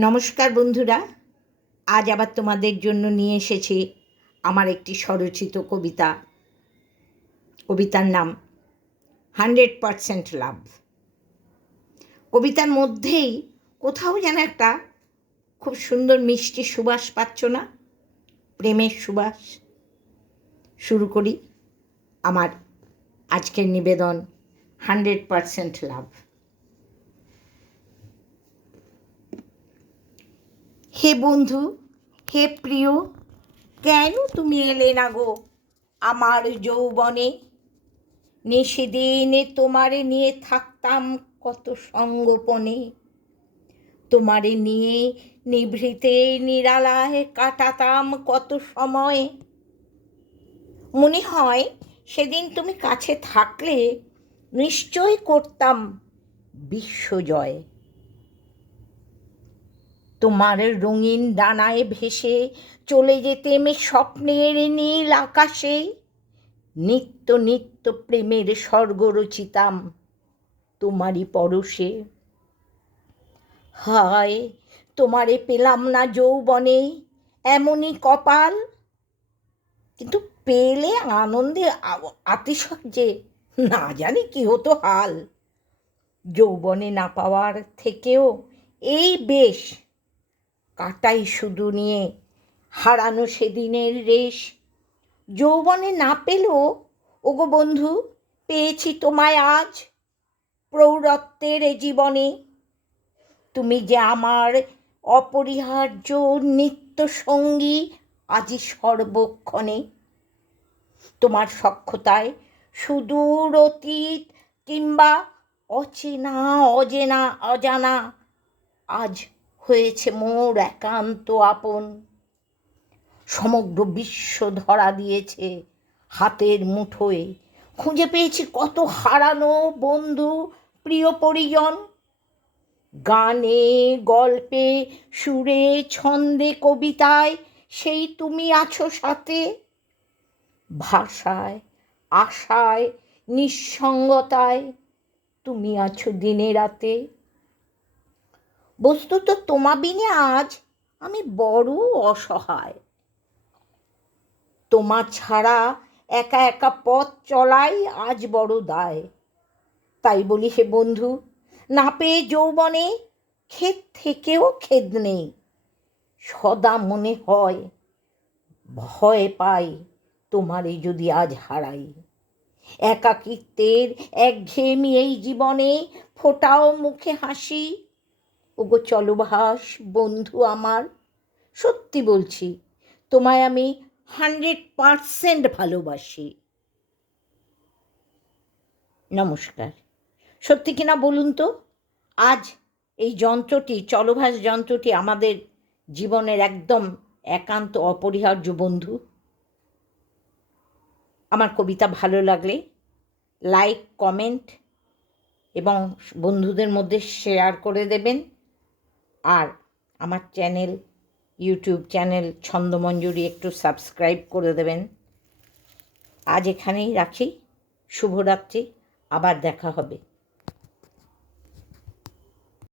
নমস্কার বন্ধুরা, আজ আবার তোমাদের জন্য নিয়ে এসেছি আমার একটি স্বরচিত কবিতা। কবিতার নাম 100% লাভ। কবিতার মধ্যেই কোথাও যেন একটা খুব সুন্দর মিষ্টি সুবাস পাচ্ছ না? প্রেমের সুবাস। শুরু করি আমার আজকের নিবেদন 100% লাভ। হে বন্ধু, হে প্রিয়, কেন তুমি এলে না গো আমার যৌবনে? সেদিনে তোমারে নিয়ে থাকতাম কত সঙ্গোপনে। তোমারে নিয়ে নিভৃতে নিরালায় কাটাতাম কত সময়। মনে হয় সেদিন তুমি কাছে থাকলে নিশ্চয় করতাম বিশ্বজয়। তোমার রঙিন ডানায় ভেসে চলে যেতেম স্বপ্নের নীল আকাশে। নিত্য নিত্য প্রেমের স্বর্গ রচিতাম তোমারই পরশে। হায়, তোমারে পেলাম না যৌবনে, এমনই কপাল। কিন্তু পেলে আনন্দে আতিশয্যে না জানি কি হতো হাল। যৌবনে না পাওয়ার থেকেও এই বেশ, কাটাই শুধু নিয়ে হারানো সেদিনের রেশ। যৌবনে না পেলেও ওগো বন্ধু, পেয়েছি তোমায় আজ প্রৌঢ়ত্বের জীবনে। তুমি যে আমার অপরিহার্য নিত্য সঙ্গী আজি সর্বক্ষণে। তোমার সখ্যতায় সুদূর অতীত কিংবা অচেনা অজানা আজ হয়েছে মোর একান্ত আপন। সমগ্র বিশ্ব ধরা দিয়েছে হাতের মুঠোয়। খুঁজে পেয়েছি কত হারানো বন্ধু, প্রিয় পরিজন। গানে গল্পে সুরে ছন্দে কবিতায় সেই তুমি আছো সাথে। ভাষায় আশায় নিঃসঙ্গতায় তুমি আছো দিনে রাতে। বস্তুত তোমা বিনে আজ আমি বড় অসহায়। তোমার ছাড়া একা একা পথ চলাই আজ বড় দায়। তাই বলি হে বন্ধু, না পেয়ে যৌবনে খেদ থেকেও খেদ নেই। সদা মনে হয় ভয় পাই তোমারে যদি আজ হারাই। একাকিত্বের একঘেয়েমি এই জীবনে ফোটাও মুখে হাসি। ওগো চলো ভাস বন্ধু আমার, সত্যি বলছি তোমায় আমি 100% ভালোবাসি। নমস্কার। সত্যি কিনা বলুন তো, আজ এই যন্ত্রটি, চলভাস যন্ত্রটি আমাদের জীবনের একদম একান্ত অপরিহার্য বন্ধু। আমার কবিতা ভালো লাগলে লাইক, কমেন্ট এবং বন্ধুদের মধ্যে শেয়ার করে দেবেন। আর আমার চ্যানেল, ইউটিউব চ্যানেল ছন্দমঞ্জুরি একটু সাবস্ক্রাইব করে দেবেন। আজ এখানেই রাখি। শুভরাত্রি, আবার দেখা হবে।